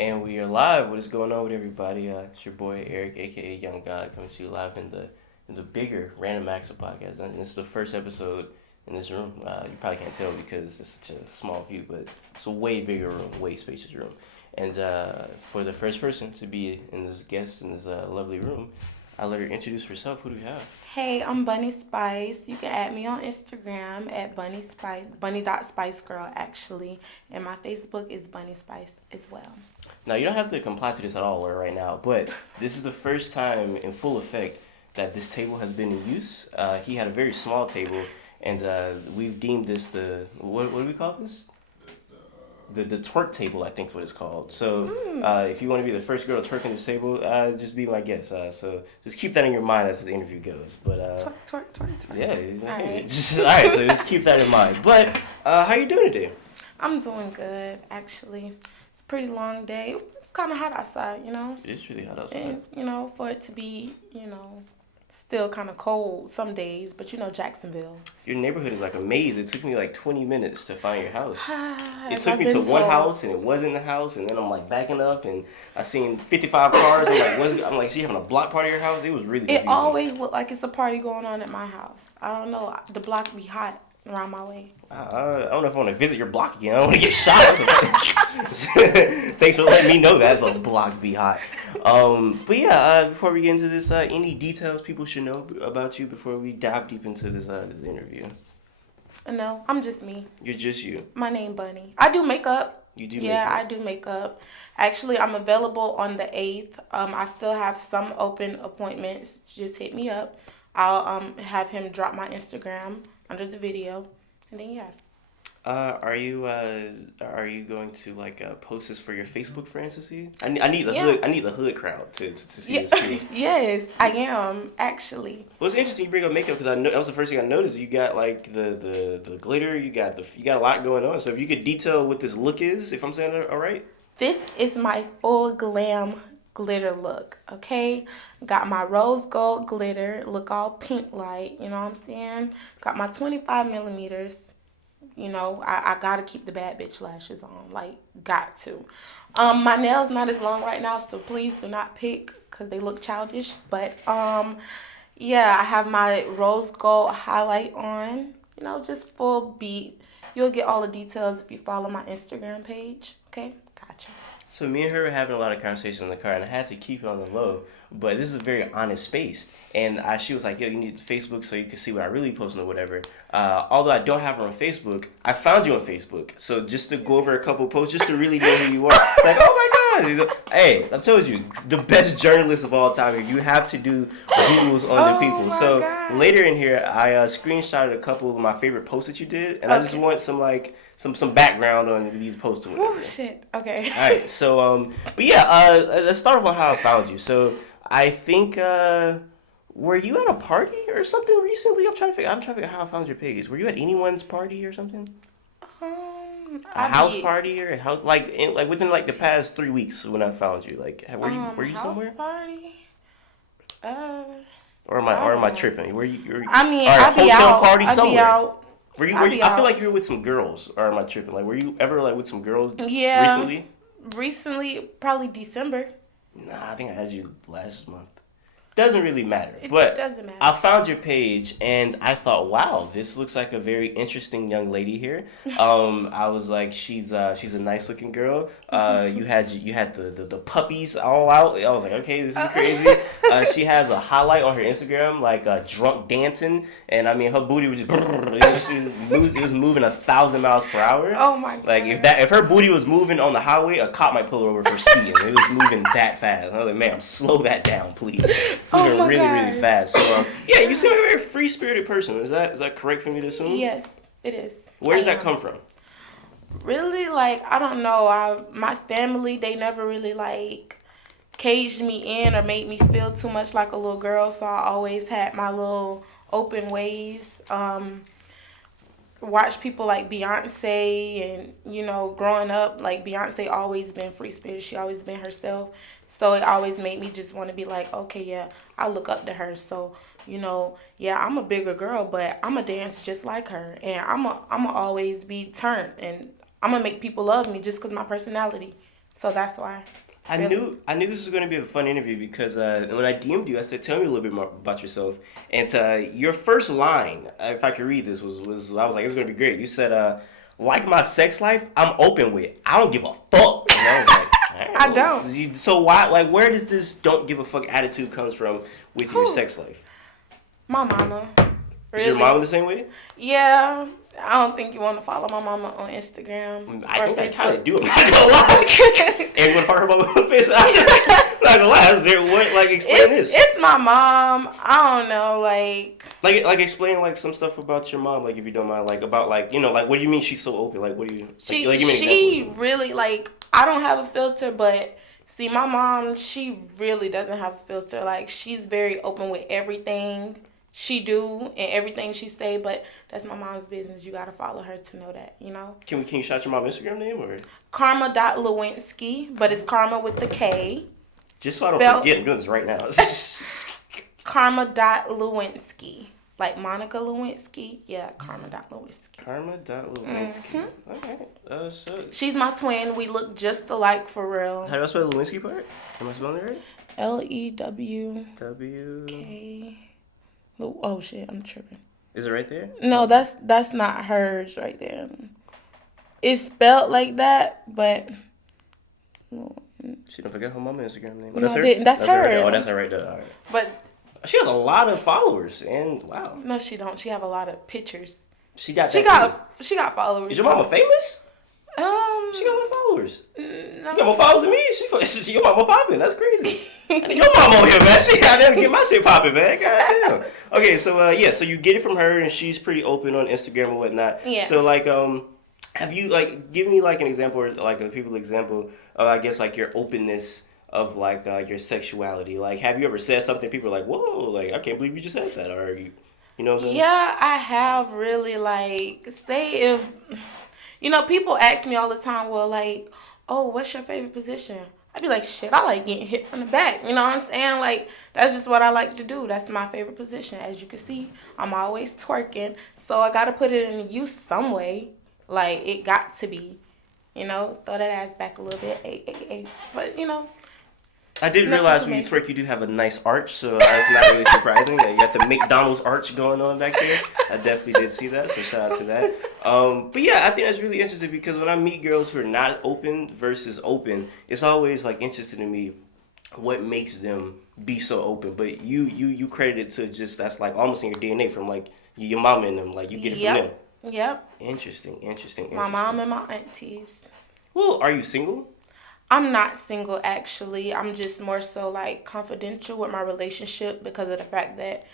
And we are live. What is going on with everybody? It's your boy Eric, aka Young God, coming to you live in the bigger Random Acts of podcast. And this is the first episode in this room. You probably can't tell because it's such a small view, but it's a way bigger room, way spacious room. And for the first person to be in this guest in this lovely room, I'll let her introduce herself. Who do we have? Hey, I'm Bunny Spice. You can add me on Instagram at Bunny Spice, Bunny.SpiceGirl actually. And my Facebook is Bunny Spice as well. Now, you don't have to comply to this at all right now, but this is the first time in full effect that this table has been in use. He had a very small table, and we've deemed this what do we call this? The twerk table, I think is what it's called. So if you want to be the first girl to twerk in this table, just be my guest. So just keep that in your mind as the interview goes. But Twerk. yeah, All right. all right. So just keep that in mind. But how you doing today? I'm doing good, actually. It's a pretty long day. It's kind of hot outside, you know? It's really hot outside. And, for it to be, still kind of cold some days, but Jacksonville. Your neighborhood is like a maze. It took me like 20 minutes to find your house. It As took I've me to been one told. house and it wasn't the house, and then I'm like backing up and I seen 55 cars. I'm like, so you having a block party at your house? It was really confusing. It always look like it's a party going on at my house. I don't know. The block be hot around my way. I don't know if I want to visit your block again. I don't want to get shot. Thanks for letting me know that the block be hot. But yeah, before we get into this, any details people should know about you before we dive deep into this interview? No, I'm just me. You're just you. My name Bunny. I do makeup. You do Yeah, makeup. I do makeup. Actually, I'm available on the 8th. I still have some open appointments. Just hit me up. I'll have him drop my Instagram under the video. And then yeah. Are you going to post this for your Facebook friends to see? I need the Yeah. hood. I need the hood crowd to see Yeah. this too. Yes, I am actually. Well, it's interesting you bring up makeup because I know that was the first thing I noticed. You got like the glitter. You got a lot going on. So if you could detail what this look is, if I'm saying it all right. This is my full glam glitter look, okay? Got my rose gold glitter, look all pink light, you know what I'm saying? Got my 25 millimeters. I gotta keep the bad bitch lashes on, like, got to. My nails not as long right now, so please do not pick, because they look childish. But, yeah, I have my rose gold highlight on, just full beat. You'll get all the details if you follow my Instagram page, okay? Gotcha. So me and her were having a lot of conversation in the car, and I had to keep it on the low. But this is a very honest space, and she was like, "Yo, you need Facebook so you can see what I really post or whatever." Although I don't have her on Facebook, I found you on Facebook. So just to go over a couple posts, just to really know who you are. Like, oh my God! Hey, I told you, the best journalist of all time. You have to do Googles on the people. my So God. later in here, I screenshotted a couple of my favorite posts that you did, and I just Okay. want some background on these posts or whatever. Oh, shit. Okay. All right, so but yeah, let's start off on how I found you. So I think were you at a party or something recently? I'm trying to figure out how I found your page. Were you at anyone's party or something? A house party or a house like within like the past 3 weeks when I found you? Like were you House somewhere? party? Or am I tripping? Were you? I mean, or a I be hotel out. party I somewhere? be out. Were you? I Were be you? I feel out. like you were with some girls. Or am I tripping? Like were you ever like with some girls? Yeah. Recently? Recently, probably December. Nah, I think I had you last month. Doesn't really matter. It But doesn't matter. I found your page and I thought, wow, this looks like a very interesting young lady here. I was like, she's a nice looking girl. You had the puppies all out. I was like, okay, this is crazy. She has a highlight on her Instagram like drunk dancing, and I mean her booty was just it was moving 1,000 miles per hour. Oh my God. Like if her booty was moving on the highway, a cop might pull her over for speeding. It was moving that fast. I was like, ma'am, slow that down, please. Oh Moving my really gosh. fast. So yeah, you seem like a very free spirited person. Is that correct for me to assume? Yes, it is. Where does I that am. come from? Really, like, I don't know. My family, they never really like caged me in or made me feel too much like a little girl. So I always had my little open ways. Watch people like Beyonce, and growing up, like, Beyonce always been free spirit. She always been herself. So it always made me just want to be like, okay, yeah, I look up to her. So, yeah, I'm a bigger girl, but I'm a dance just like her, and I'm a always be turned, and I'm gonna make people love me just cause my personality. So that's why. I knew this was going to be a fun interview because when I DM'd you, I said, "Tell me a little bit more about yourself." And your first line, if I could read this, was I was like, "It's going to be great." You said, "Like my sex life, I'm open with. I don't give a fuck." And I was like, all right, I well, don't. so why? Like, where does this "don't give a fuck" attitude comes from with your sex life? My mama. Is your Really? mom the same way? Yeah. I don't think you want to follow my mama on Instagram I or think I kind of Facebook. do. I'm not gonna lie. And you want to follow her mom on face? I'm not gonna lie. That's very what? Like, explain this. It's my mom. I don't know, Like explain like some stuff about your mom, like if you don't mind, like about like like what do you mean she's so open? Like what do you like give me an she example. really I don't have a filter, but see my mom, she really doesn't have a filter. Like she's very open with everything she do and everything she say, but that's my mom's business. You gotta follow her to know that, you know. Can you shout your mom Instagram name or Karma.Lewinsky, but it's Karma with the K. just so I don't Spelled forget? I'm doing this right now. Karma.Lewinsky. Like Monica Lewinsky. Yeah, Karma.Lewinsky. Karma.Lewinsky. Okay. So She's my twin. We look just alike for real. how do I spell the Lewinsky part? Am I spelling it right? LEWK. W. Oh shit, I'm tripping. Is it right there? No, that's not hers right there. It's spelled like that, but She don't forget her mama Instagram name. No, I didn't. That's Right her. there. Oh, that's her right there. All right. But She has a lot of followers, and wow, no, she don't. She have a lot of pictures. she got She that too. got she got followers. Is your mama famous? She got a lot of followers. No. You got more followers than me. She your mama popping. That's crazy. Your mama over here, man. She got to get my shit popping, man. Goddamn. Okay, so yeah, so you get it from her, and she's pretty open on Instagram and whatnot. Yeah. So like, have you like give me like an example or like a people example of I guess like your openness of like your sexuality? Like, have you ever said something people are like, whoa, like I can't believe you just said that, or you know what I'm saying? Yeah, I have really say if people ask me all the time, well, oh, what's your favorite position? I'd be like, shit, I like getting hit from the back. You know what I'm saying? Like, that's just what I like to do. That's my favorite position. As you can see, I'm always twerking. So I got to put it in use some way. Like, it got to be, throw that ass back a little bit. But, I did nothing realize too when you major. twerk, you do have a nice arch, so that's not really surprising. You got the McDonald's arch going on back there. I definitely did see that, so shout out to that. But yeah, I think that's really interesting because when I meet girls who are not open versus open, it's always like interesting to me what makes them be so open. But you credit it to just that's like almost in your DNA from like your mama and them, like you get it from them. Yep. Interesting. My mom and my aunties. Well, are you single? I'm not single actually. I'm just more so confidential with my relationship because of the fact that,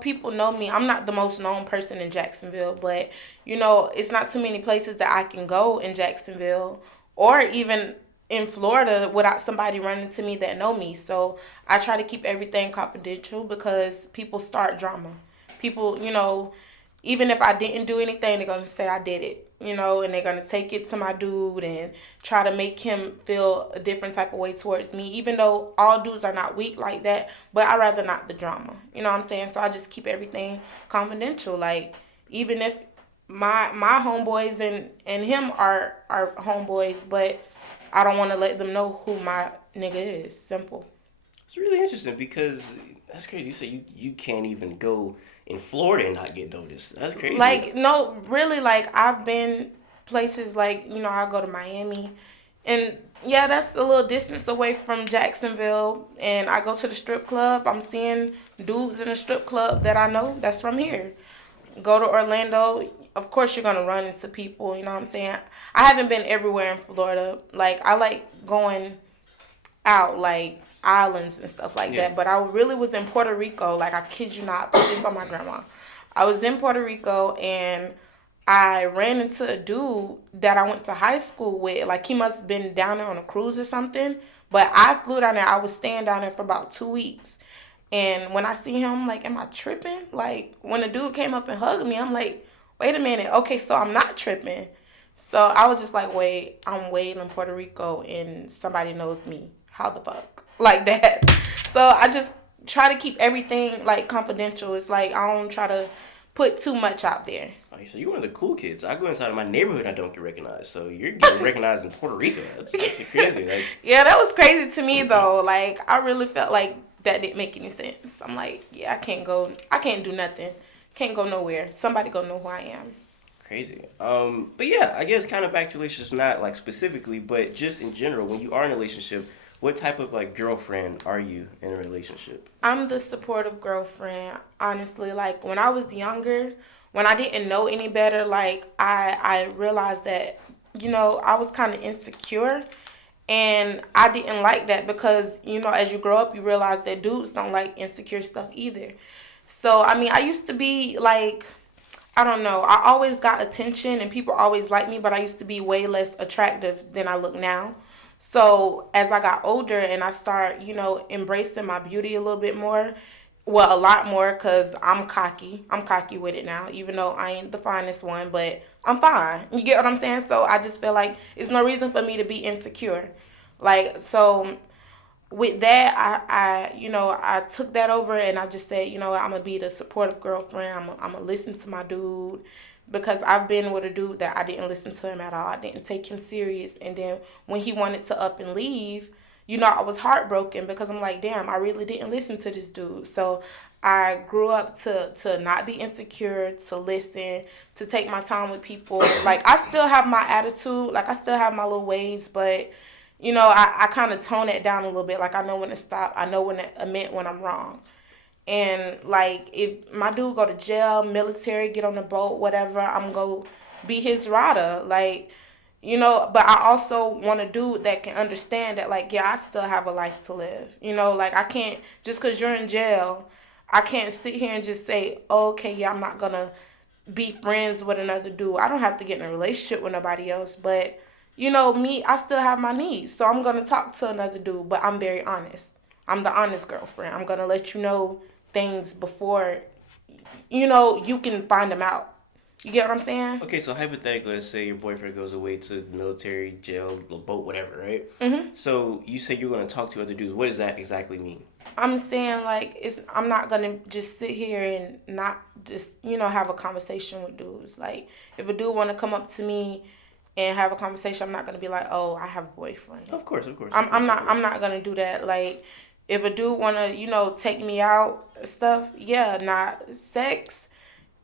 people know me. I'm not the most known person in Jacksonville, but, it's not too many places that I can go in Jacksonville or even in Florida without somebody running to me that know me. So I try to keep everything confidential because people start drama. People, even if I didn't do anything, they're going to say I did it, and they're going to take it to my dude and try to make him feel a different type of way towards me, even though all dudes are not weak like that, but I'd rather not the drama, you know what I'm saying? So I just keep everything confidential, even if my homeboys and him are homeboys, but I don't want to let them know who my nigga is, simple. It's really interesting because that's crazy. You say you can't even go in Florida and not get noticed. That's crazy. No, really, I've been places I go to Miami. And yeah, that's a little distance away from Jacksonville. And I go to the strip club. I'm seeing dudes in the strip club that I know that's from here. Go to Orlando. Of course, you're going to run into people. You know what I'm saying? I haven't been everywhere in Florida. I like going out, islands and stuff like that. But I really was in Puerto Rico. I kid you not, put this on my grandma. I was in Puerto Rico and I ran into a dude that I went to high school with. He must have been down there on a cruise or something. But I flew down there. I was staying down there for about 2 weeks. And when I see him, I'm like, am I tripping? When the dude came up and hugged me, I'm like, wait a minute. Okay, so I'm not tripping. So I was just like, wait, I'm way in Puerto Rico and somebody knows me. How the fuck? Like that. So I just try to keep everything confidential. It's I don't try to put too much out there. Oh, so you're one of the cool kids. I go inside of my neighborhood, I don't get recognized. So you're getting recognized in Puerto Rico. That's crazy. Like, Yeah, that was crazy to me though. Like I really felt like that didn't make any sense. I'm like, yeah, I can't do nothing. Can't go nowhere. Somebody gonna know who I am. crazy. But yeah, I guess kind of back to relationships, not like specifically, but just in general. When you are in a relationship, what type of like girlfriend are you in a relationship? I'm the supportive girlfriend. Honestly, like when I was younger, when I didn't know any better, like I realized that I was kind of insecure, and I didn't like that because as you grow up, you realize that dudes don't like insecure stuff either. So I mean, I used to be like, I don't know. I always got attention and people always liked me, but I used to be way less attractive than I look now. So as I got older and I start, embracing my beauty a little bit more, well, a lot more because I'm cocky. I'm cocky with it now, even though I ain't the finest one, but I'm fine. You get what I'm saying? So I just feel like it's no reason for me to be insecure. Like, so with that, I took that over and I just said, I'm gonna be the supportive girlfriend. I'm gonna listen to my dude because I've been with a dude that I didn't listen to him at all. I didn't take him serious, and then when he wanted to up and leave, I was heartbroken because I'm like, damn, I really didn't listen to this dude. So I grew up to not be insecure, to listen, to take my time with people. Like I still have my attitude, like I still have my little ways, but I kind of tone it down a little bit. Like, I know when to stop. I know when to admit when I'm wrong. And, like, if my dude go to jail, military, get on the boat, whatever, I'm going to be his rider. Like, but I also want a dude that can understand that, like, yeah, I still have a life to live. Like, I can't, just because you're in jail, I can't sit here and just say, oh, okay, yeah, I'm not going to be friends with another dude. I don't have to get in a relationship with nobody else, but me, I still have my needs. So I'm going to talk to another dude, but I'm very honest. I'm the honest girlfriend. I'm going to let you know things before, you can find them out. You get what I'm saying? Okay, so hypothetically, let's say your boyfriend goes away to the military, jail, boat, whatever, right? Mm-hmm. So you say you're going to talk to other dudes. What does that exactly mean? I'm saying, like, I'm not going to just sit here and not just, have a conversation with dudes. Like, if a dude want to come up to me and have a conversation, I'm not gonna be like, oh, I have a boyfriend. Of course, of course. I'm not gonna do that. Like, if a dude wanna, take me out stuff, yeah, not sex.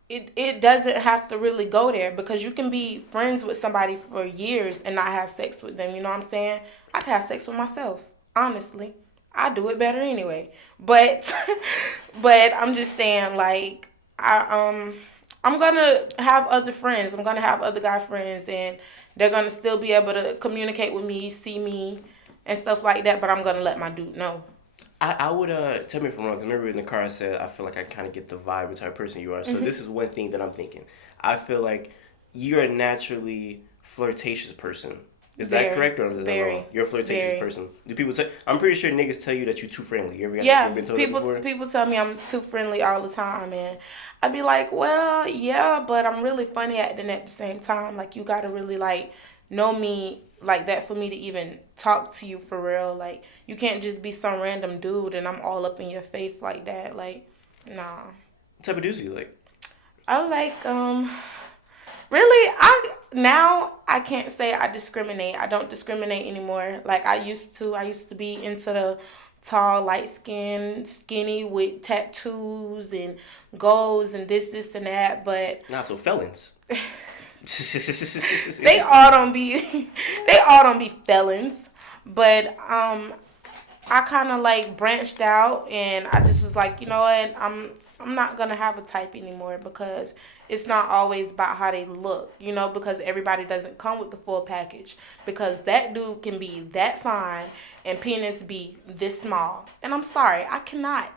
It doesn't have to really go there because you can be friends with somebody for years and not have sex with them. You know what I'm saying? I can have sex with myself. Honestly, I do it better anyway. But, but I'm just saying, like, I'm gonna have other friends. I'm gonna have other guy friends, and they're gonna still be able to communicate with me, see me, and stuff like that. But I'm gonna let my dude know. I would tell me if I'm wrong. 'Cause remember in the car I said I feel like I kind of get the vibe and type of person you are. So this is one thing that I'm thinking. I feel like you're a naturally flirtatious person. Is that correct or is that wrong? You're a flirtatious person. Do people tell? I'm pretty sure niggas tell you that you're too friendly. You ever been told that before? People tell me I'm too friendly all the time, and I'd be like, well, yeah, but I'm really funny acting at the same time. Like, you gotta really like know me like that for me to even talk to you for real. Like, you can't just be some random dude and I'm all up in your face like that. Like, nah. What type of dudes do you like? I like really, I can't say I discriminate. I don't discriminate anymore. Like I used to. I used to be into the tall, light skin, skinny with tattoos and goals and this and that. But Nah, so felons. they all don't be they all don't be felons. But I kind of like branched out and I just was like, you know what, I'm not gonna have a type anymore because it's not always about how they look, because everybody doesn't come with the full package. Because that dude can be that fine and penis be this small. And I'm sorry, I cannot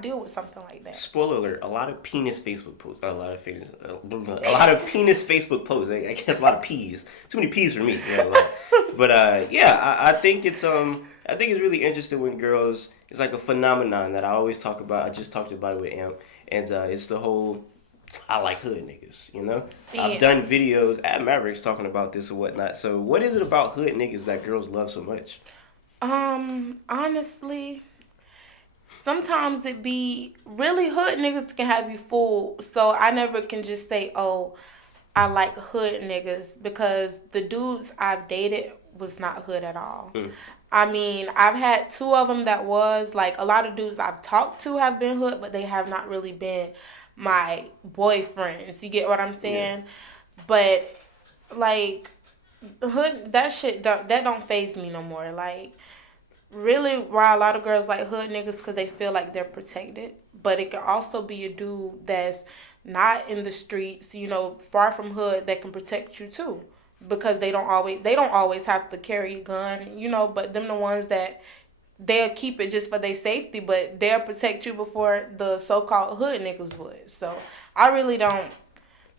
deal with something like that. Spoiler alert: a lot of penis Facebook posts. A lot of penis Facebook posts. I guess a lot of peas. Too many peas for me. But yeah, I think it's really interesting when girls. It's like a phenomenon that I always talk about. I just talked about it with Am, and it's the whole. I like hood niggas, Yeah. I've done videos at Mavericks talking about this and whatnot. So, what is it about hood niggas that girls love so much? Honestly, sometimes it be really hood niggas can have you fooled. So I never can just say, oh, I like hood niggas because the dudes I've dated was not hood at all. I mean, I've had two of them that was like a lot of dudes I've talked to have been hood, but they have not really been my boyfriends. You get what I'm saying? Yeah. But like hood, that shit don't phase me no more. Like really, why a lot of girls like hood niggas because they feel like they're protected, but it can also be a dude that's not in the streets, you know, far from hood that can protect you too because they don't always have to carry a gun, you know, but them the ones that they'll keep it just for their safety, but they'll protect you before the so-called hood niggas would. So I really don't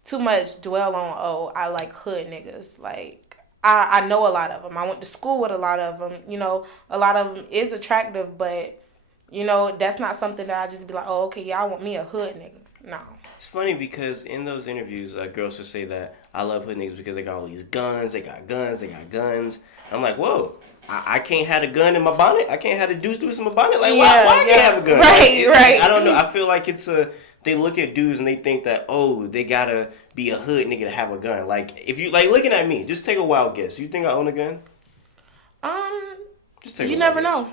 too much dwell on, oh, I like hood niggas. Like I know a lot of them. I went to school with a lot of them. You know, a lot of them is attractive, but you know that's not something that I just be like, oh, okay, yeah, I want me a hood nigga. No. It's funny because in those interviews, girls would say that I love hood niggas because they got all these guns, they got guns. I'm like, whoa, I can't have a gun in my bonnet. I can't have a deuce in my bonnet. Like, why I can't have a gun? Right. I don't know. I feel like they look at dudes and they think that, oh, they gotta be a hood nigga to have a gun. Like, if you, like, looking at me, just take a wild guess. You think I own a gun? Just take you never know.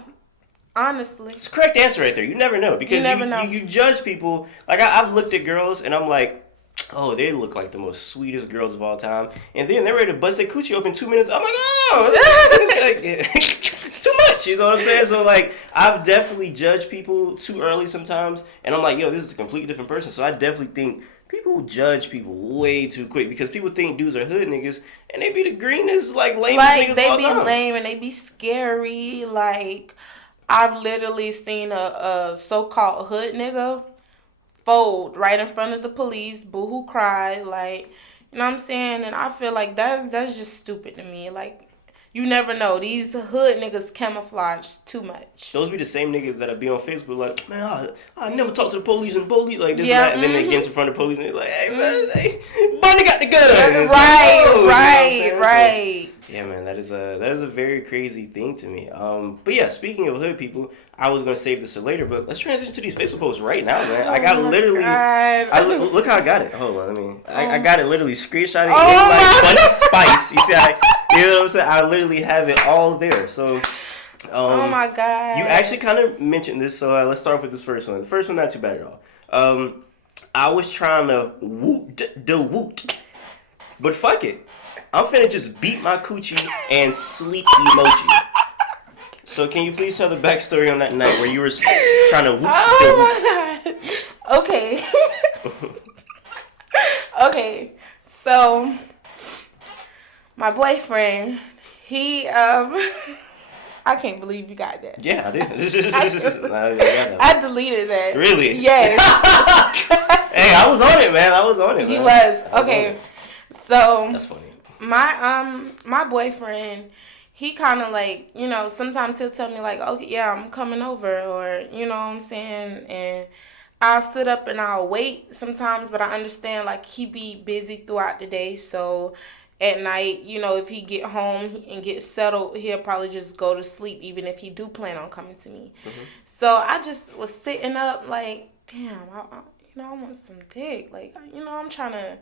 Honestly. It's the correct answer right there. You never know. Because you never know. You judge people. Like, I've looked at girls and I'm like, oh, they look like the most sweetest girls of all time. And then they're ready to bust their coochie open in 2 minutes. I'm like, oh, it's too much. You know what I'm saying? So, like, I've definitely judged people too early sometimes. And I'm like, yo, this is a completely different person. So I definitely think people judge people way too quick because people think dudes are hood niggas and they be the greenest, like, lamest niggas they all be time. Lame and they be scary. Like, I've literally seen a so-called hood nigga fold right in front of the police, boo-hoo cry, like, you know what I'm saying? And I feel like that's just stupid to me. Like, you never know. These hood niggas camouflage too much. Those be the same niggas that'll be on Facebook like, man, I never talk to the police and police like this and that. And then they get in front of the police and they're like, hey, man, Bunny got the gun. Right. Yeah, man, that is a very crazy thing to me. But yeah, speaking of hood people, I was gonna save this for later, but let's transition to these Facebook posts right now, man. I got literally, look how I got it. Hold on, I got it literally screenshotted in like Bunny Spice. You see, you know what I'm saying? I literally have it all there. So, oh my god, you actually kind of mentioned this, so let's start off with this first one. The first one not too bad at all. I was trying to woot, but fuck it. I'm finna just beat my coochie and sleep emoji. So can you please tell the backstory on that night where you were trying to whoop? Oh my god. Okay. Okay. So my boyfriend, he I can't believe you got that. Yeah, I did. I deleted that. Really? Yes. Hey, I was on it, man. He was. Okay. So that's funny. My boyfriend, he kind of like, you know, sometimes he'll tell me like, okay, yeah, I'm coming over, or you know what I'm saying, and I'll sit up and I'll wait sometimes, but I understand like he be busy throughout the day, so at night, you know, if he get home and get settled, he'll probably just go to sleep even if he do plan on coming to me. Mm-hmm. So I just was sitting up like, damn, I want some dick, like, you know, I'm trying to.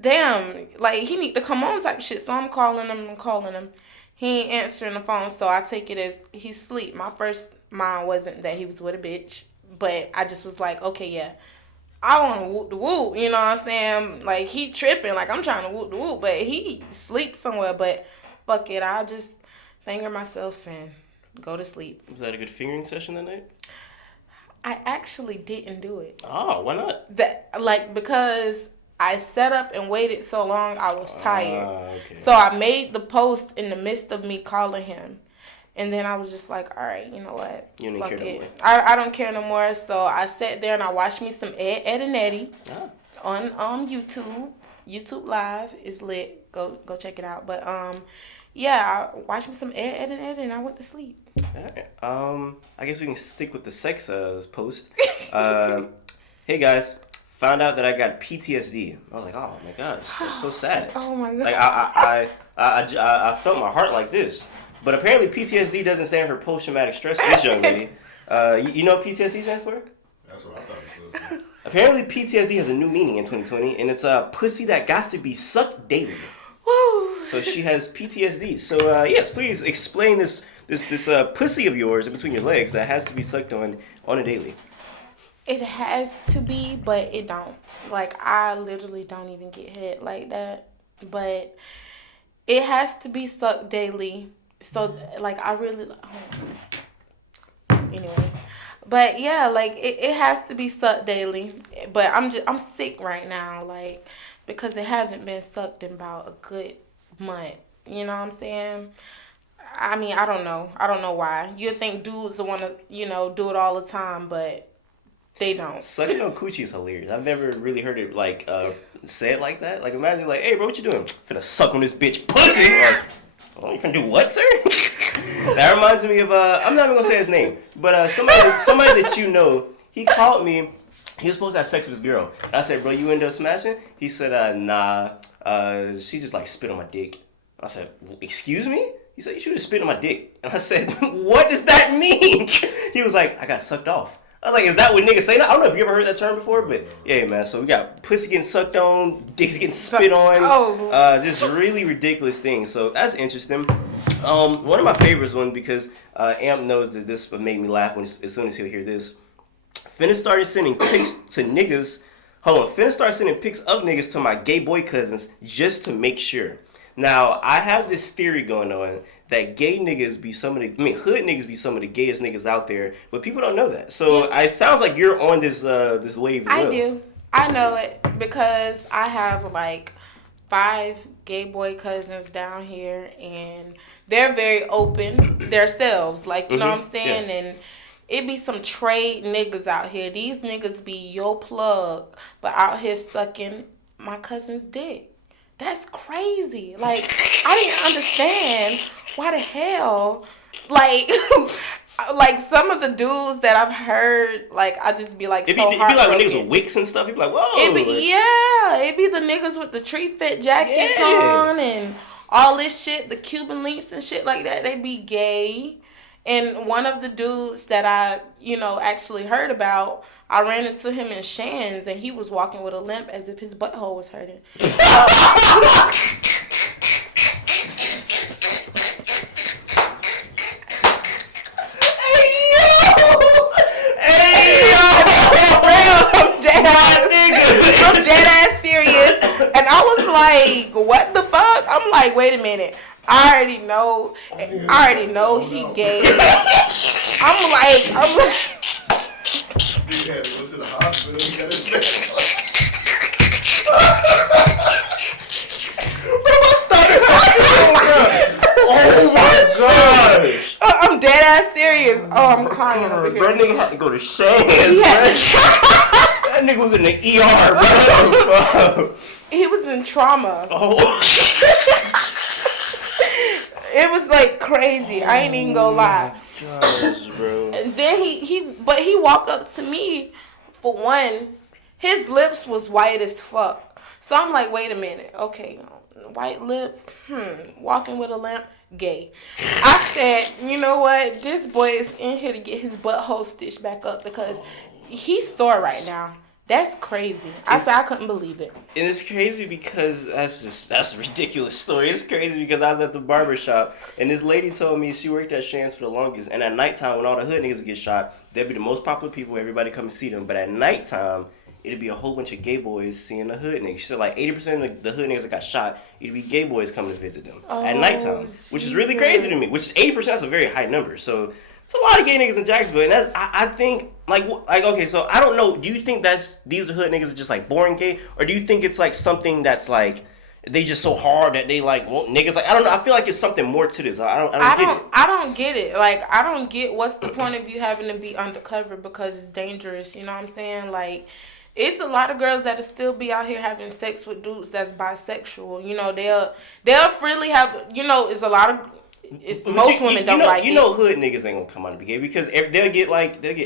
Damn, like, he need to come on type shit. So I'm calling him. He ain't answering the phone, so I take it as he sleep. My first mind wasn't that he was with a bitch, but I just was like, okay, yeah, I want to whoop the whoop, you know what I'm saying? Like, he tripping, like, I'm trying to whoop the whoop, but he sleep somewhere, but fuck it, I'll just finger myself and go to sleep. Was that a good fingering session that night? I actually didn't do it. Oh, why not? Because I sat up and waited so long, I was tired. Okay. So I made the post in the midst of me calling him. And then I was just like, all right, you know what? You don't care no more. I don't care no more. So I sat there and I watched me some Ed and Eddie on YouTube. YouTube Live is lit. Go check it out. But yeah, I watched me some Ed and Eddie and I went to sleep. All right. I guess we can stick with the sex post. Hey guys. Found out that I got PTSD. I was like, oh my gosh, that's so sad. Oh my god. Like I felt my heart like this. But apparently PTSD doesn't stand for post-traumatic stress. This young lady. You know what PTSD stands for? That's what I thought it was. Apparently, PTSD has a new meaning in 2020, and it's a pussy that got to be sucked daily. Woo. So she has PTSD. So yes, please explain this pussy of yours in between your legs that has to be sucked on a daily. It has to be, but it don't. Like, I literally don't even get hit like that. But it has to be sucked daily. So, like, I really... Anyway. But, yeah, like, it has to be sucked daily. But I'm sick right now, like, because it hasn't been sucked in about a good month. You know what I'm saying? I mean, I don't know. I don't know why. You'd think dudes want to, do it all the time, but... They don't. Sucking on coochie is hilarious. I've never really heard it like said like that. Like imagine like, hey bro, what you doing? Finna suck on this bitch pussy. Like, oh, you finna do what, sir? That reminds me of I'm not even gonna say his name, but somebody that you know. He called me. He was supposed to have sex with this girl. And I said, bro, you end up smashing? He said, nah. She just like spit on my dick. I said, excuse me? He said, you should have spit on my dick. And I said, what does that mean? He was like, I got sucked off. I was like, is that what niggas say now? I don't know if you ever heard that term before, but yeah, man. So we got pussy getting sucked on, dicks getting spit on, just really ridiculous things. So that's interesting. One of my favorites because Amp knows that this would make me laugh as soon as he'll hear this. Finna started sending pics to niggas. Finna started sending pics of niggas to my gay boy cousins just to make sure. Now, I have this theory going on that gay niggas be hood niggas be some of the gayest niggas out there, but people don't know that. So it sounds like you're on this wave as well. I do. I know it because I have like 5 gay boy cousins down here, and they're very open themselves. Like, you know what I'm saying? Yeah. And it be some trade niggas out here. These niggas be your plug, but out here sucking my cousin's dick. That's crazy. Like, I didn't understand why the hell, like some of the dudes that I've heard, like, I just be like, it'd be like when niggas with wicks and stuff. You'd be like, whoa. It'd be the niggas with the tree fit jackets on and all this shit, the Cuban links and shit like that. They be gay. And one of the dudes that I, actually heard about, I ran into him in Shands, and he was walking with a limp as if his butthole was hurting. I'm dead ass serious. And I was like, what the fuck? I'm like, wait a minute. I already know he gay. I'm like. He had to go to the hospital. He got his back. Oh my gosh! I'm dead ass serious. Oh, I'm crying over here. Bro, nigga had to go to Shands. That nigga was in the ER, bro. He was in trauma. Oh. It was like crazy. I ain't even gonna lie. Gosh, bro. And then he walked up to me. For one, his lips was white as fuck. So I'm like, wait a minute. Okay, white lips. Walking with a limp. Gay. I said, you know what? This boy is in here to get his butthole stitched back up because he's sore right now. That's crazy. I said I couldn't believe it. And it's crazy because that's a ridiculous story. It's crazy because I was at the barber shop and this lady told me she worked at Shands for the longest. And at nighttime when all the hood niggas get shot, they'd be the most popular people. Everybody come and see them. But at nighttime, it'd be a whole bunch of gay boys seeing the hood niggas. She said like 80% of the hood niggas that got shot, it'd be gay boys coming to visit them at nighttime, which is really crazy to me. Which is 80%. That's a very high number. So it's a lot of gay niggas in Jacksonville, and that's, I think like okay. So I don't know. Do you think these hood niggas are just like born gay, or do you think it's like something that's like they just so hard that they like want niggas? Like I don't know. I feel like it's something more to this. I don't get it. I don't get it. Like I don't get what's the point of you having to be undercover because it's dangerous. You know what I'm saying? Like. It's a lot of girls that'll still be out here having sex with dudes that's bisexual. You know, they'll freely have. You know, it's a lot of. Most women don't like it. You know, hood niggas ain't gonna come out to be gay because they'll get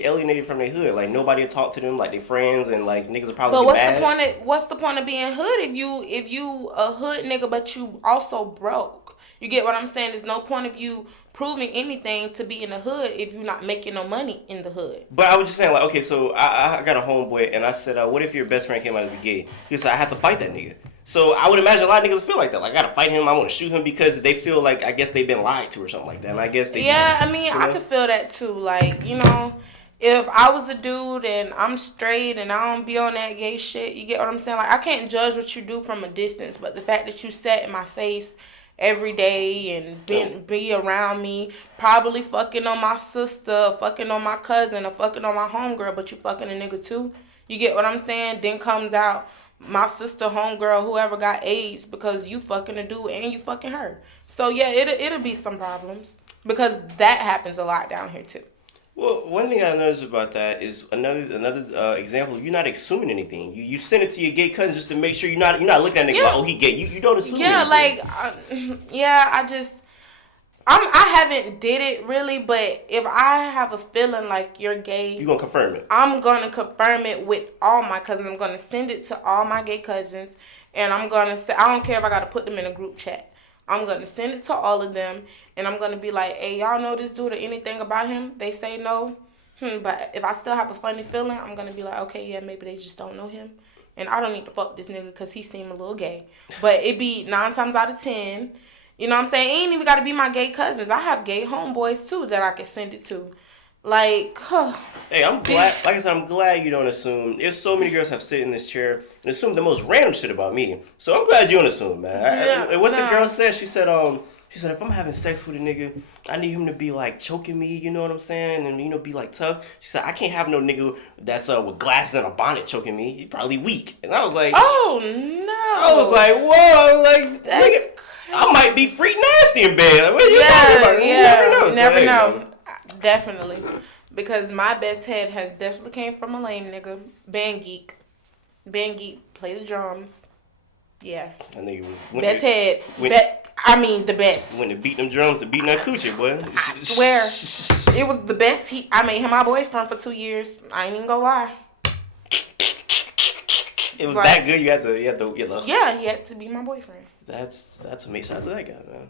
alienated from their hood. Like nobody will talk to them like their friends, and like niggas will probably. But get mad. what's the point of being hood if you a hood nigga but you also broke? You get what I'm saying? There's no point of you proving anything to be in the hood if you're not making no money in the hood. But I was just saying, like, okay, so I got a homeboy, and I said, what if your best friend came out to be gay? He said, I have to fight that nigga. So I would imagine a lot of niggas feel like that. Like, I gotta fight him, I want to shoot him because they feel like, I guess they've been lied to or something like that. And I guess they I could feel that too. Like, you know, if I was a dude and I'm straight and I don't be on that gay shit, you get what I'm saying? Like, I can't judge what you do from a distance, but the fact that you sat in my face every day and be around me, probably fucking on my sister, fucking on my cousin, or fucking on my homegirl, but you fucking a nigga too. You get what I'm saying? Then comes out my sister, homegirl, whoever got AIDS because you fucking a dude and you fucking her. So yeah, it'll be some problems because that happens a lot down here too. Well, one thing I noticed about that is another example. You're not assuming anything. You send it to your gay cousin just to make sure you're not looking at nigga like, oh, he gay. You don't assume. Yeah, anything. I haven't did it really, but if I have a feeling like you're gay, you gonna confirm it. I'm gonna confirm it with all my cousins. I'm gonna send it to all my gay cousins, and I'm gonna say, I don't care if I gotta put them in a group chat. I'm going to send it to all of them, and I'm going to be like, hey, y'all know this dude or anything about him? They say no. But if I still have a funny feeling, I'm going to be like, okay, yeah, maybe they just don't know him. And I don't need to fuck this nigga because he seem a little gay. But it be 9 times out of 10. You know what I'm saying? It ain't even got to be my gay cousins. I have gay homeboys, too, that I can send it to. Like, hey, I'm glad. Like I said, I'm glad you don't assume. There's so many girls have sit in this chair and assume the most random shit about me. So I'm glad you don't assume, man. The girl said, she said, if I'm having sex with a nigga, I need him to be like choking me. You know what I'm saying? And be like tough. She said, I can't have no nigga that's with glasses and a bonnet choking me. He's probably weak. And I was like, oh no. I was like, whoa, like nigga, I might be freak nasty in bed. Like, what are you talking about? Yeah, you never know. Definitely. Because my best head has definitely came from a lame nigga. Band geek. Play the drums. Yeah. That nigga was best head. The best. When they beat them drums, they beating that coochie, boy. I swear. It was the best. I made him my boyfriend for 2 years. I ain't even gonna lie. It was that good. You had to. Yeah, he had to be my boyfriend. That's amazing. Shout out to that guy, man.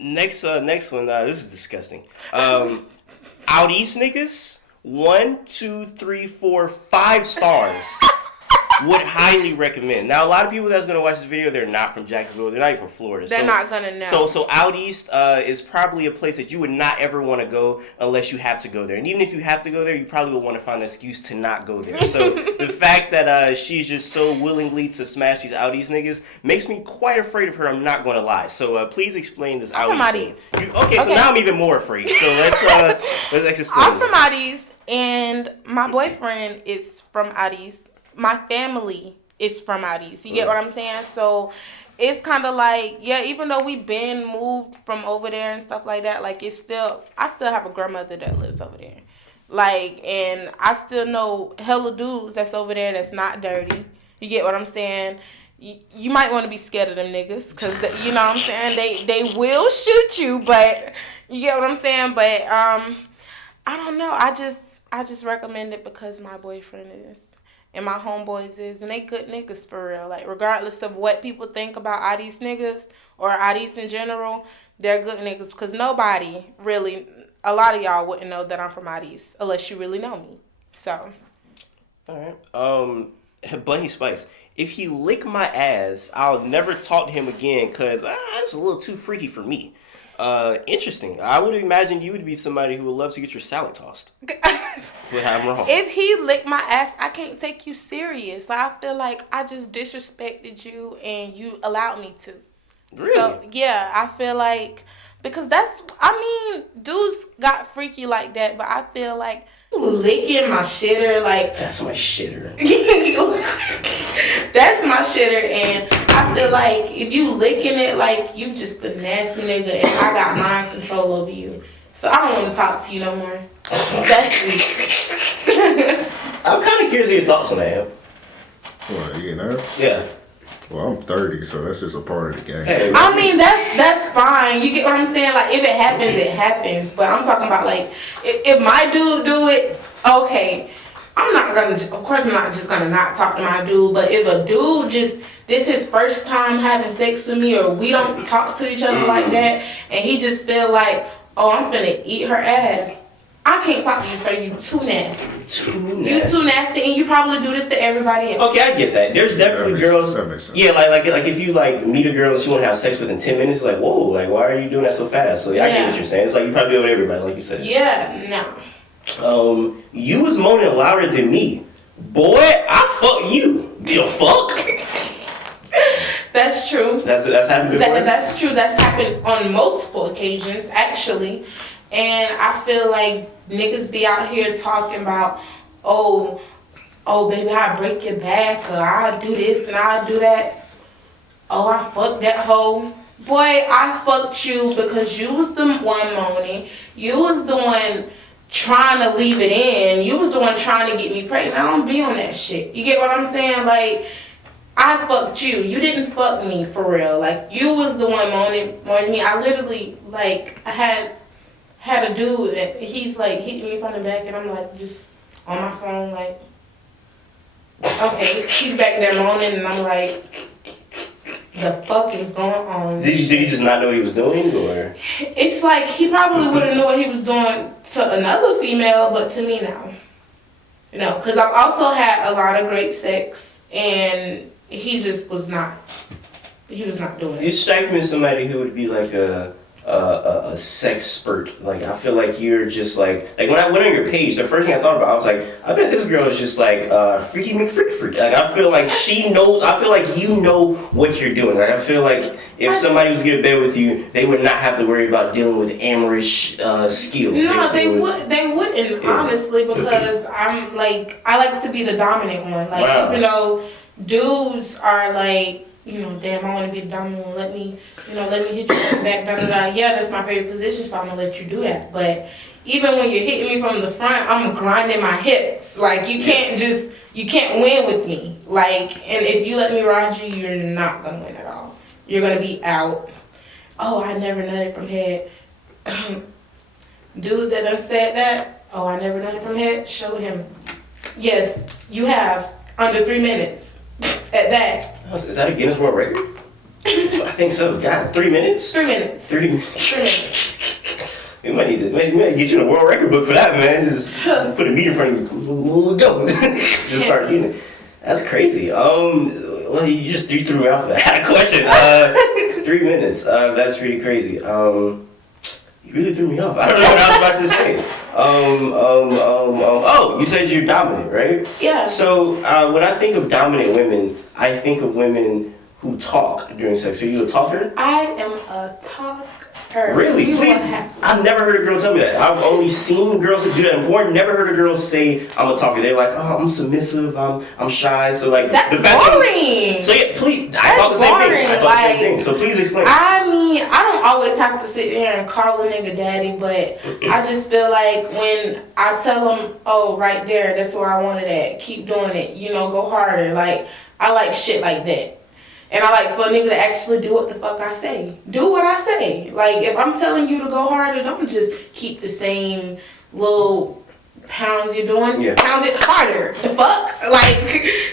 Next one. This is disgusting. Out East niggas, 1, 2, 3, 4, 5 stars. Would highly recommend. Now, a lot of people that's gonna watch this video, they're not from Jacksonville. They're not even from Florida. They're not gonna know. So Out East is probably a place that you would not ever want to go unless you have to go there. And even if you have to go there, you probably will want to find an excuse to not go there. So the fact that she's just so willingly to smash these Out East niggas makes me quite afraid of her. I'm not gonna lie. So please explain this Out East. Okay, so now I'm even more afraid. So let's explain. I'm from Out East, and my boyfriend is from Out East. My family is from Out East. You get what I'm saying? So it's kind of like, yeah, even though we've been moved from over there and stuff like that, like I still have a grandmother that lives over there. Like, and I still know hella dudes that's over there that's not dirty. You get what I'm saying? You might want to be scared of them niggas because, you know what I'm saying? They will shoot you, but you get what I'm saying? But I don't know. I just recommend it because my boyfriend is. And my homeboys is, and they good niggas for real. Like, regardless of what people think about Out East niggas or Out East in general, they're good niggas. Because nobody really, a lot of y'all wouldn't know that I'm from Out East unless you really know me. So. All right. Bunny Spice. If he lick my ass, I'll never talk to him again because that's a little too freaky for me. Interesting. I would imagine you would be somebody who would love to get your salad tossed. But I'm wrong. If he licked my ass, I can't take you serious. Like, I feel like I just disrespected you and you allowed me to. Really? So, yeah, I feel like, because dudes got freaky like that, but I feel like licking my shitter, like, that's my shitter. That's my shitter, and I feel like if you licking it, like, you just a nasty nigga, and I got mind control over you. So I don't want to talk to you no more. That's sweet. I'm kind of curious of your thoughts on that. What, you know? Yeah. Well, I'm 30, so that's just a part of the game. Hey, I mean, that's fine. You get what I'm saying? Like, if it happens, it happens. But I'm talking about, like, if my dude do it, okay. I'm not just gonna not talk to my dude. But if a dude just this his first time having sex with me, or we don't talk to each other like that, and he just feel like, oh, I'm finna eat her ass. I can't talk to you, sir. You too nasty. You too nasty, and you probably do this to everybody else. Okay, I get that. There's definitely girls. That makes sense. Yeah, like if you like meet a girl and she want to have sex within 10 minutes, it's like, whoa, like why are you doing that so fast? So I get what you're saying. It's like you probably do it with everybody, like you said. Yeah, no. You was moaning louder than me, boy. I fuck you. The fuck? That's true. That's happened before. That's true. That's happened on multiple occasions, actually. And I feel like niggas be out here talking about, oh, baby, I'll break your back, or I'll do this and I'll do that. Oh, I fucked that hoe. Boy, I fucked you because you was the one moaning. You was the one trying to leave it in. You was the one trying to get me pregnant. I don't be on that shit. You get what I'm saying? Like, I fucked you. You didn't fuck me for real. Like, you was the one moaning me. I literally, like, I had a dude that he's like hitting me from the back, and I'm like just on my phone, like, okay, he's back there moaning, and I'm like, the fuck is going on? Did he just not know what he was doing, or? It's like he probably would have known what he was doing to another female, but to me, no. You know, because I've also had a lot of great sex, and he just was not. He was not doing it. You strike me as somebody who would be like a sex spurt. Like, I feel like you're just like when I went on your page, the first thing I thought about, I was like, I bet this girl is just like freaky McFreak. Like, I feel like she knows. I feel like you know what you're doing. Like, I feel like if somebody was to get in bed with you, they would not have to worry about dealing with amorous skill. No, they wouldn't, honestly, because I like to be the dominant one. Like, wow. Even though dudes are like, you know, damn, I want to be the dominant one. Let me hit you from the back, da da da. Yeah, that's my favorite position, so I'm gonna let you do that. But even when you're hitting me from the front, I'm grinding my hips. Like, you can't win with me. Like, and if you let me ride you, you're not gonna win at all. You're gonna be out. Oh, I never nutted from head. Dude that done said that, oh, I never nutted from head, show him. Yes, you have, under 3 minutes. At that. Is that a Guinness World Record? I think so. God, 3 minutes? 3 minutes. 3 minutes. 3 minutes. We might need to get you in a world record book for that, man. Just put a meat in front of you. We'll go. Just start eating it. That's crazy. Well, you threw me off of that. I had a question. 3 minutes. That's pretty crazy. You really threw me off. I don't know what I was about to say. Oh, you said you're dominant, right? Yeah. So when I think of dominant women, I think of women who talk during sex. Are you a talker? I am a talker. Really? Please? I've never heard a girl tell me that. I've only seen girls that do that in porn. Never heard a girl say, I'm a talker. They're like, oh, I'm submissive, I'm shy. So like, that's boring. So yeah, please. I thought the same thing. So please explain. I mean, I don't always have to sit there and call a nigga daddy, but I just feel like when I tell him, oh, right there, that's where I wanted at. Keep doing it. You know, go harder. Like, I like shit like that. And I like for a nigga to actually do what the fuck I say. Do what I say. Like, if I'm telling you to go harder, don't just keep the same little pounds you're doing. Yeah. Pound it harder. The fuck? Like,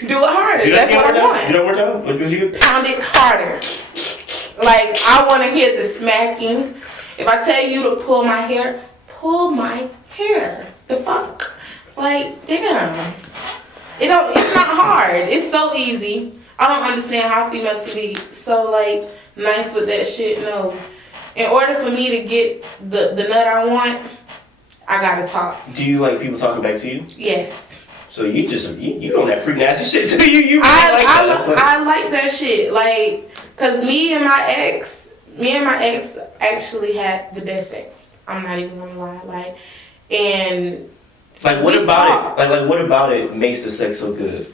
do it harder. That's what I want. Do that one more time? What did you get? Pound it harder. Like, I want to hear the smacking. If I tell you to pull my hair, pull my hair. The fuck? Like, damn. It's not hard. It's so easy. I don't understand how females can be so, like, nice with that shit. No. In order for me to get the nut I want, I gotta talk. Do you like people talking back to you? Yes. So you on that freak nasty shit too? You really like that? I like that shit. Like, cause me and my ex actually had the best sex. I'm not even gonna lie. Like, and like, what about it? Like, what about it makes the sex so good?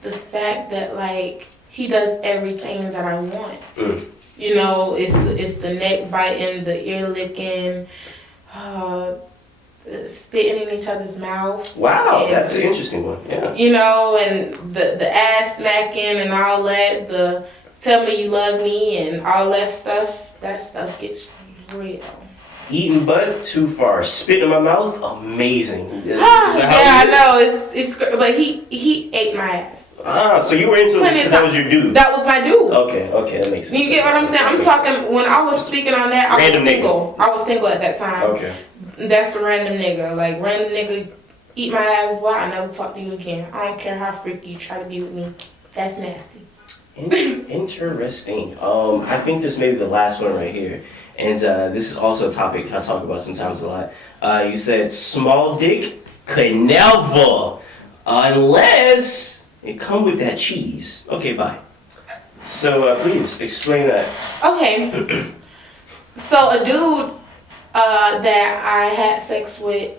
The fact that, like, he does everything that I want. You know, it's the neck biting, the ear licking, spitting in each other's mouth. Wow, and, that's an interesting one. Yeah. You know, and the ass smacking and all that, the tell me you love me and all that stuff. That stuff gets real. Eating butt, too far. Spit in my mouth, amazing. Yeah, I know. It's but he ate my ass. So you were into it because that was your dude. That was my dude. Okay, that makes sense. You get what I'm saying? I'm talking, when I was speaking on that, I was single. I was single at that time. Okay. That's a random nigga. Like, random nigga eat my ass, boy, I never talk to you again. I don't care how freaky you try to be with me. That's nasty. Interesting. I think this may be the last one right here. And this is also a topic I talk about sometimes a lot. You said small dick could never, unless it come with that cheese. Okay, bye. So please explain that. Okay. So a dude that I had sex with,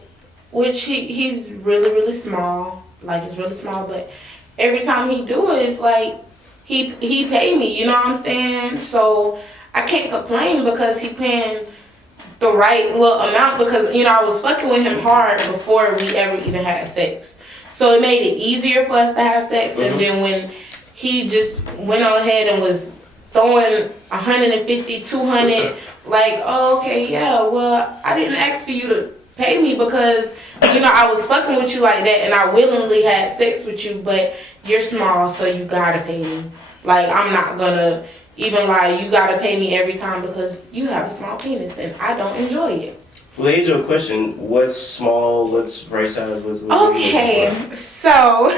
which he's really, really small. Like, he's really small, but every time he do it, it's like he pay me, you know what I'm saying? So I can't complain because he paying the right little amount, because, you know, I was fucking with him hard before we ever even had sex. So it made it easier for us to have sex. Mm-hmm. And then when he just went on ahead and was throwing 150, 200, like, oh, okay, yeah, well, I didn't ask for you to pay me because, you know, I was fucking with you like that and I willingly had sex with you, but you're small, so you gotta pay me. Like, I'm not gonna even lie, you gotta pay me every time because you have a small penis and I don't enjoy it. Well, the age of a question, what's small, what's right size, what's okay, so,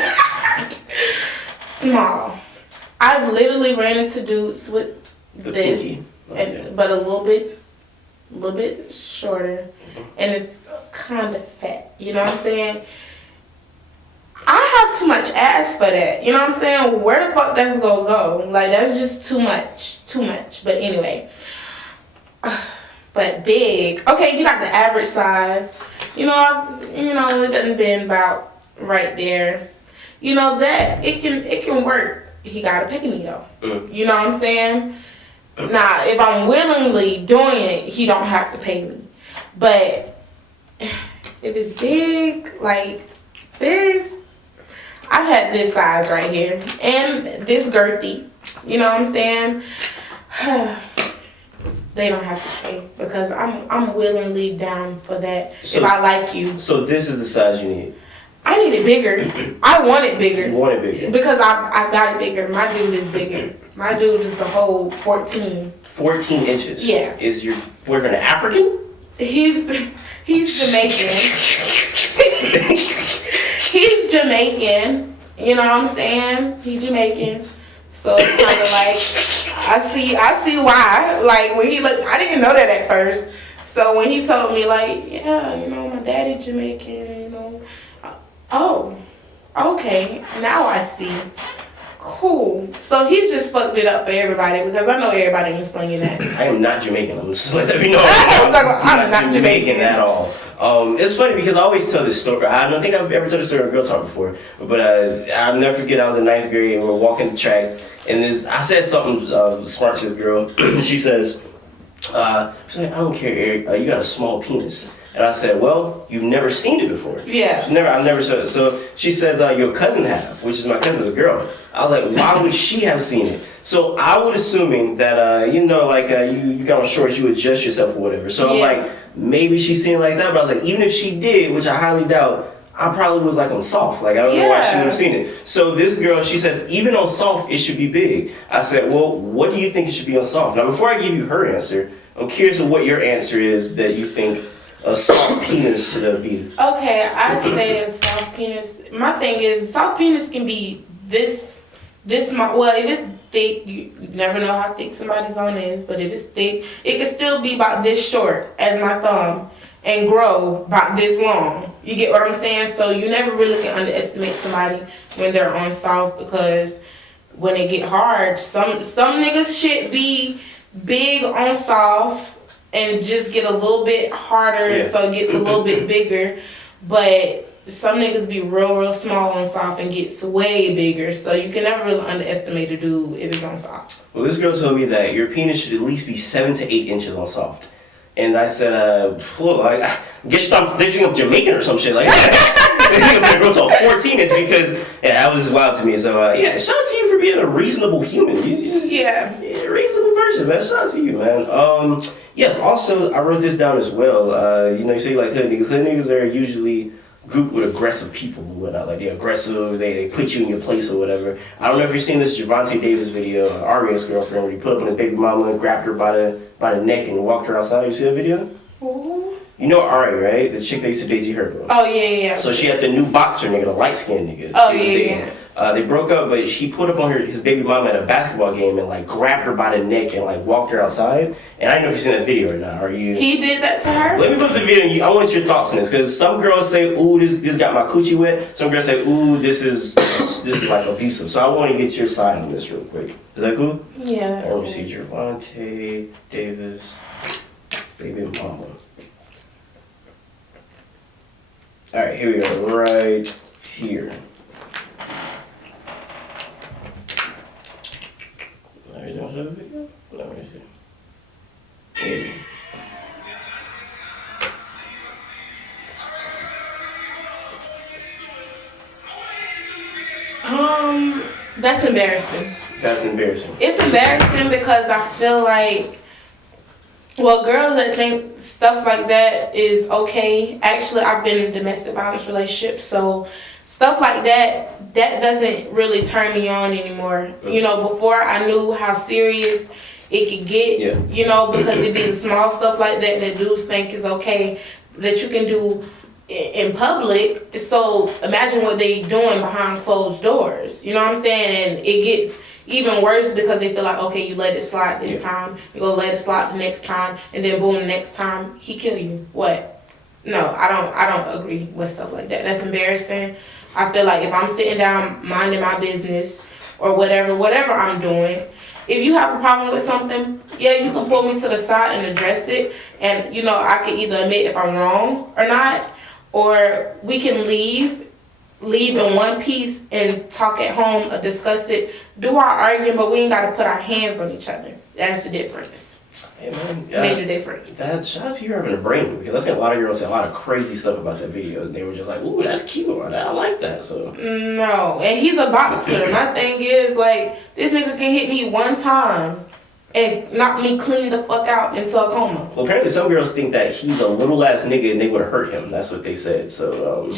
small. I've literally ran into dudes with this, but a little bit shorter, and it's kind of fat. You know what I'm saying? I have too much ass for that. You know what I'm saying? Where the fuck that's gonna go? Like, that's just too much. But anyway, but big. Okay, you got the average size. You know, it doesn't been about right there. You know that it can work. He gotta pay me though. You know what I'm saying? Now, if I'm willingly doing it, he don't have to pay me. But if it's big, like this, I've had this size right here and this girthy. You know what I'm saying? They don't have to pay because I'm willingly down for that. So, if I like you. So this is the size you need. I need it bigger. I want it bigger. You want it bigger? Because I got it bigger. My dude is bigger. My dude is the whole 14. 14 inches? Yeah. Is your boyfriend an African? He's Jamaican. He's Jamaican. You know what I'm saying? He's Jamaican. So it's kind of like, I see why. Like, when he looked, I didn't know that at first. So when he told me, like, yeah, you know, my daddy Jamaican, you know. Oh, okay. Now I see. Cool. So he's just fucked it up for everybody because I know everybody ain't slinging that. I am not Jamaican. I'm just letting you know. I'm not Jamaican at all. It's funny because I always tell this story. I don't think I've ever told this story on Girl Talk before, but I'll never forget. I was in 9th grade and we're walking the track, and I said something smart to this girl. She says, she's like, I don't care, Eric. You got a small penis. And I said, well, you've never seen it before. Yeah. I've never saw it. So she says, your cousin have, which is my cousin's a girl. I was like, why would she have seen it? So I was assuming that, you got on shorts, you adjust yourself or whatever. So I'm like, maybe she's seen it like that. But I was like, even if she did, which I highly doubt, I probably was like on soft. Like, I don't know why she would have seen it. So this girl, she says, even on soft, it should be big. I said, well, what do you think it should be on soft? Now, before I give you her answer, I'm curious of what your answer is that you think a soft penis should be. Okay, I say a soft penis. My thing is, soft penis can be this small. Well, if it's thick, you never know how thick somebody's on is, but if it's thick, it can still be about this short as my thumb and grow about this long. You get what I'm saying? So you never really can underestimate somebody when they're on soft, because when they get hard, some niggas shit be big on soft and just get a little bit harder, so it gets a little bit bigger. But some niggas be real small on soft and gets way bigger. So you can never really underestimate a dude if it's on soft. Well, this girl told me that your penis should at least be 7 to 8 inches on soft. And I said, I guess you're thinking of Jamaican or some shit like that. The girl told 14 inches because that was just wild to me. So shout out to you for being a reasonable human. Reasonable person, man. Shout out to you, man. Yes, also, I wrote this down as well. You know, you say like hood niggas. Hood niggas are usually grouped with aggressive people or whatnot. Like, they're aggressive, they put you in your place or whatever. I don't know if you've seen this Javante Davis video, Aria's girlfriend, where he put up on his baby mama and grabbed her by the neck and walked her outside. You see that video? Ooh. You know Ari, right? The chick that used to date G Herbo. Oh, yeah. So she had the new boxer nigga, the light-skinned nigga. Oh, yeah. They broke up, but she put up on his baby mama at a basketball game and like grabbed her by the neck and like walked her outside. And I don't know if you've seen that video or not. Are you? He did that to her? Let me put the video. I want your thoughts on this, because some girls say, "Ooh, this got my coochie wet." Some girls say, "Ooh, this is like abusive." So I want to get your side on this real quick. Is that cool? Yeah. That's Let me see, Javante Davis, baby mama. All right, here we are, right here. Don't show the video? Let me see. Maybe. That's embarrassing. That's embarrassing. It's embarrassing because I feel like, well, girls that think stuff like that is okay. Actually, I've been in domestic violence relationships, so stuff like that doesn't really turn me on anymore. You know, before I knew how serious it could get, you know, because it be the small stuff like that dudes think is okay, that you can do in public. So imagine what they doing behind closed doors. You know what I'm saying? And it gets even worse because they feel like, okay, you let it slide this time, you're gonna let it slide the next time, and then boom, the next time he kill you. What? No, I don't agree with stuff like that. That's embarrassing. I feel like if I'm sitting down minding my business or whatever I'm doing, if you have a problem with something, yeah, you can pull me to the side and address it, and you know, I can either admit if I'm wrong or not, or we can leave in one piece and talk at home or discuss it, do our arguing, but we ain't got to put our hands on each other. That's the difference. Hey man, major difference. That shout out to you having a brain, because I seen a lot of girls say a lot of crazy stuff about that video, and they were just like, "Ooh, that's cute, or I like that." So no, and he's a boxer. My thing is like, this nigga can hit me one time and knock me clean the fuck out into a coma. Well, apparently some girls think that he's a little ass nigga and they would have hurt him. That's what they said. So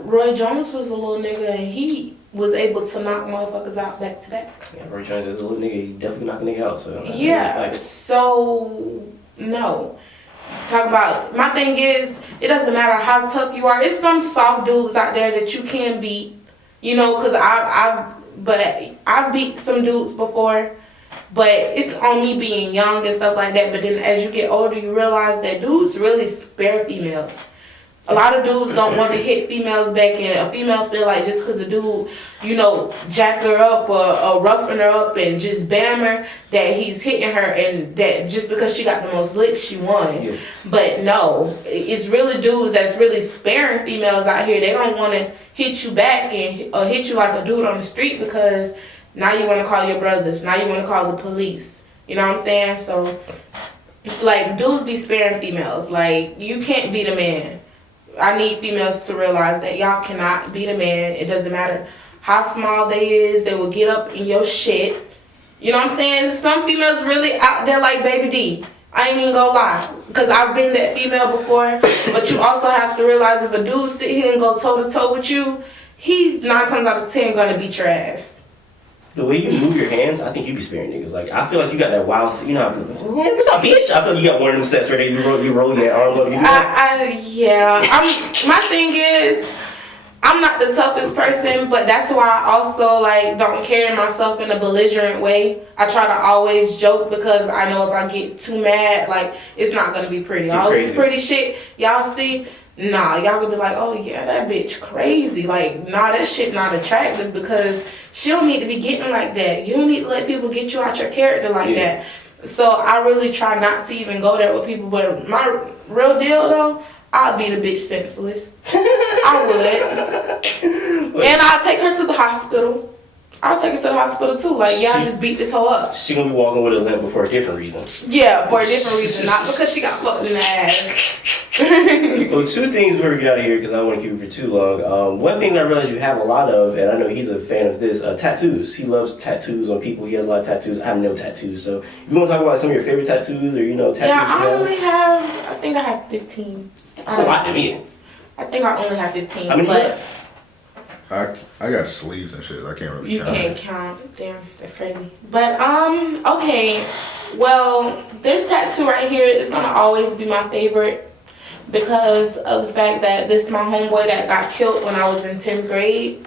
Roy Jones was a little nigga and he was able to knock motherfuckers out back to back. Yeah, Roy Jones is a little nigga. He definitely knocked a nigga out. So yeah. So no. Talk about, my thing is, it doesn't matter how tough you are. It's some soft dudes out there that you can beat, you know, because I've beat some dudes before. But it's on me being young and stuff like that. But then as you get older, you realize that dudes really spare females. A lot of dudes don't want to hit females back, and a female feel like just because a dude, you know, jack her up or roughing her up and just bam her, that he's hitting her, and that just because she got the most lips, she won. Yeah. But no, it's really dudes that's really sparing females out here. They don't want to hit you back or hit you like a dude on the street, because now you want to call your brothers. Now you want to call the police. You know what I'm saying? So, like, dudes be sparing females. Like, you can't beat a man. I need females to realize that y'all cannot beat a man. It doesn't matter how small they is. They will get up in your shit. You know what I'm saying? Some females really out there like Baby D. I ain't even gonna lie. Because I've been that female before. But you also have to realize if a dude sit here and go toe-to-toe with you, he's 9 times out of 10 gonna beat your ass. The way you move your hands, I think you be sparing niggas. Like, I feel like you got that wild, you know, what's up, bitch? I feel like you got one of them sets where you roll that arm up. My thing is, I'm not the toughest person, but that's why I also, like, don't carry myself in a belligerent way. I try to always joke, because I know if I get too mad, like, it's not going to be pretty. All this pretty shit y'all see, nah, y'all gonna be like, oh yeah, that bitch crazy. Like, nah, that shit not attractive, because she don't need to be getting like that. You don't need to let people get you out your character like that. So I really try not to even go there with people. But my real deal though, I'll be the bitch senseless. I would. And I'll take her to the hospital. I'll take her to the hospital too. Like, yeah, I just beat this hoe up. She gonna be walking with a limp for a different reason. Yeah, for a different reason. Not because she got fucked in the ass. Well, two things before we get out of here, because I don't want to keep it for too long. One thing that I realized you have a lot of, and I know he's a fan of this, tattoos. He loves tattoos on people. He has a lot of tattoos. I have no tattoos. So you want to talk about some of your favorite tattoos, or tattoos? Yeah, I think I have 15. That's a lot to me. I think I only have 15. How many? But I got sleeves and shit. I can't really you count. can't count. Damn, that's crazy. But okay. Well, this tattoo right here is gonna always be my favorite because of the fact that this is my homeboy that got killed when I was in 10th grade.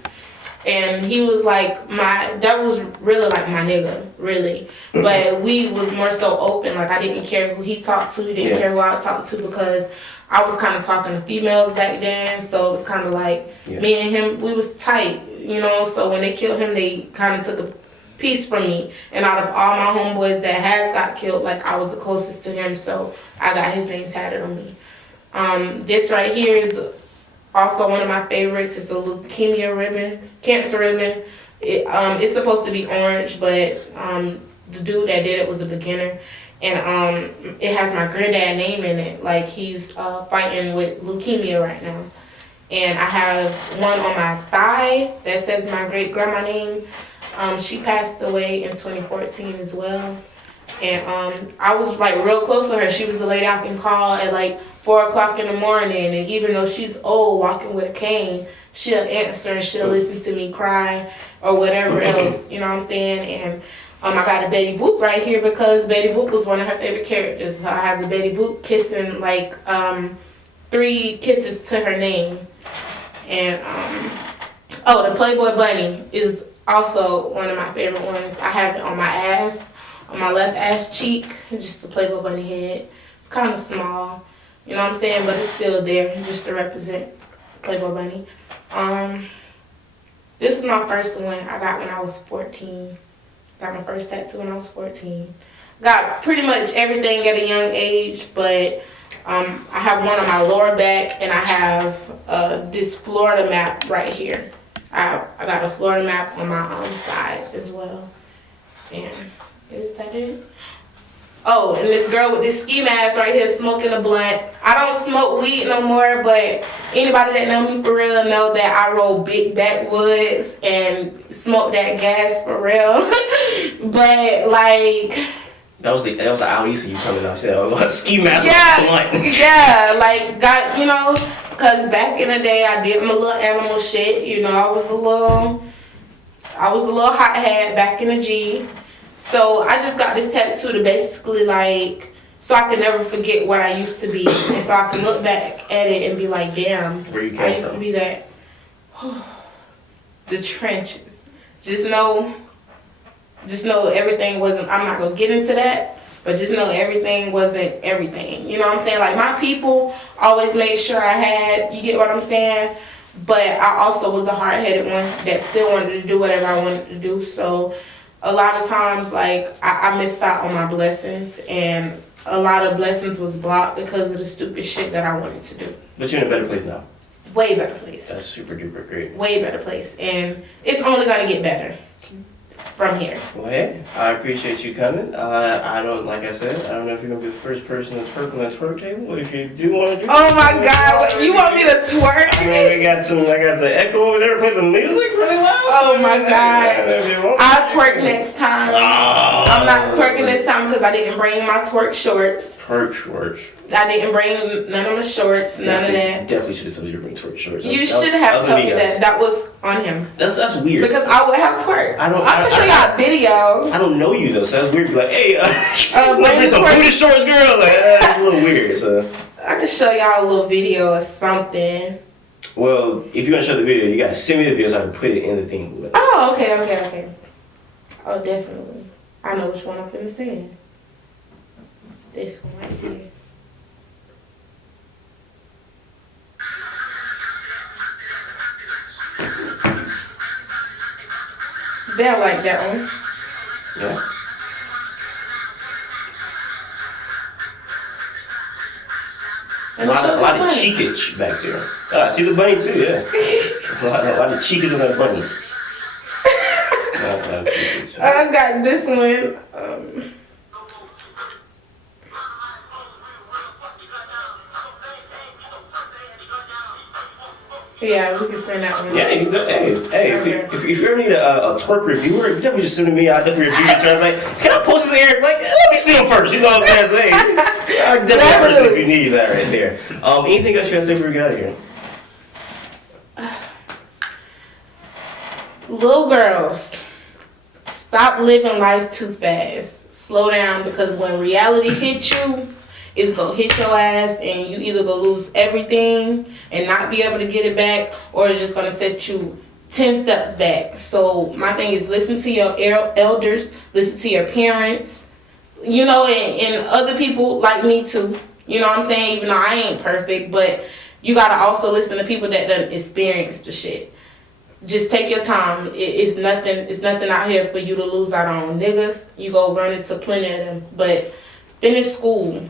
And he was like that was really like my nigga, really. But we was more so open. Like I didn't care who he talked to, he didn't care who I talked to because I was kind of talking to females back then. So it was kind of like me and him, we was tight, So when they killed him, they kind of took a piece from me. And out of all my homeboys that has got killed, like I was the closest to him. So I got his name tatted on me. This right here is also one of my favorites. It's a leukemia ribbon, cancer ribbon. It's supposed to be orange, but the dude that did it was a beginner. And it has my granddad name in it. Like he's fighting with leukemia right now. And I have one on my thigh that says my great grandma name. She passed away in 2014 as well. And I was like real close to her. She was the lady I can call at like 4 o'clock in the morning. And even though she's old, walking with a cane, she'll answer and she'll listen to me cry or whatever else. You know what I'm saying? And I got a Betty Boop right here because Betty Boop was one of her favorite characters. So I have the Betty Boop kissing like 3 kisses to her name. And the Playboy Bunny is also one of my favorite ones. I have it on my ass, on my left ass cheek, just the Playboy Bunny head. It's kind of small, you know what I'm saying, but it's still there just to represent Playboy Bunny. This is my first one I got when I was 14. Got my first tattoo when I was 14. Got pretty much everything at a young age, but I have one on my lower back, and I have this Florida map right here. I got a Florida map on my side as well. And is that it? Oh, and this girl with this ski mask right here smoking a blunt. I don't smoke weed no more, but anybody that know me for real know that I roll big backwoods and smoke that gas for real. But like that was the hour you see you coming out. Said, ski mask. Yeah, like got cause back in the day I did my little animal shit. I was a little hothead back in the G. So I just got this tattoo to basically like, so I can never forget what I used to be, and so I can look back at it and be like, damn, I used to be that. The trenches. Just know everything wasn't. I'm not gonna get into that, but just know everything wasn't everything. You know what I'm saying? Like my people always made sure I had. You get what I'm saying? But I also was a hard-headed one that still wanted to do whatever I wanted to do. So a lot of times, like, I missed out on my blessings, and a lot of blessings was blocked because of the stupid shit that I wanted to do. But you're in a better place now. Way better place. That's super duper great. Way better place. And it's only going to get better from here. Well, hey, I appreciate you coming. I don't know if you're going to be the first person that's twerking on the twerk table. If you do want to do oh my God, you want me to twerk? I got the echo over there, play the music really loud. Oh my God. I'll twerk next time. Oh. I'm not twerking this time because I didn't bring my twerk shorts. Twerk shorts. I didn't bring none of my shorts, none of that. Definitely should have told you to bring twerk shorts. You should have told me that. That was on him. That's weird. Because I would have twerk. I'm gonna show y'all a video. I don't know you though, so that's weird. Be like, hey, bring some booty shorts, girl. Like, that's a little weird. So I can show y'all a little video or something. Well, if you want to show the video, you gotta send me the video so I can put it in the thing. Oh, okay. Oh, definitely. I know which one I'm finna send. This one right here. They'll like that one. Yeah. A lot of cheekage back there. I see the bunny too, yeah. a lot of cheekage on that bunny. I got this one. Yeah, we can send that one. Yeah, you go, hey, if you ever need a twerk reviewer, you definitely just send it to me. I definitely review it. So I'm like, can I post this here? Like, let me see him first. You know what I'm saying? I definitely person if you need that right there. Anything else you guys say before we get out of here? Little girls, stop living life too fast. Slow down, because when reality hits you, it's gonna hit your ass, and you either gonna lose everything and not be able to get it back, or it's just gonna set you 10 steps back. So my thing is, listen to your elders, listen to your parents, you know, and other people like me too. You know what I'm saying? Even though I ain't perfect, but you gotta also listen to people that done experienced the shit. Just take your time. It's nothing out here for you to lose out on. Niggas, you go run into plenty of them. But finish school.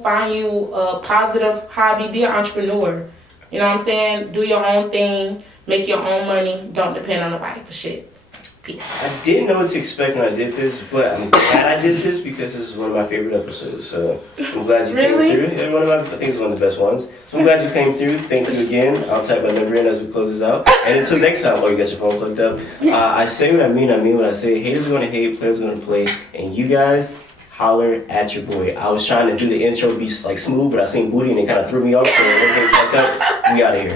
Find you a positive hobby. Be an entrepreneur. You know what I'm saying? Do your own thing. Make your own money. Don't depend on nobody for shit. Peace. I didn't know what to expect when I did this, but I'm glad I did this because this is one of my favorite episodes. So I'm glad you came through. And I think it's one of the best ones. So I'm glad you came through. Thank you again. I'll type my number in as we close this out. And until next time, while you got your phone plugged up, I say what I mean what I say. Haters are going to hate, players are going to play, and you guys holler at your boy. I was trying to do the intro be like smooth, but I seen booty and it kind of threw me off. So everything's fucked up. We out of here.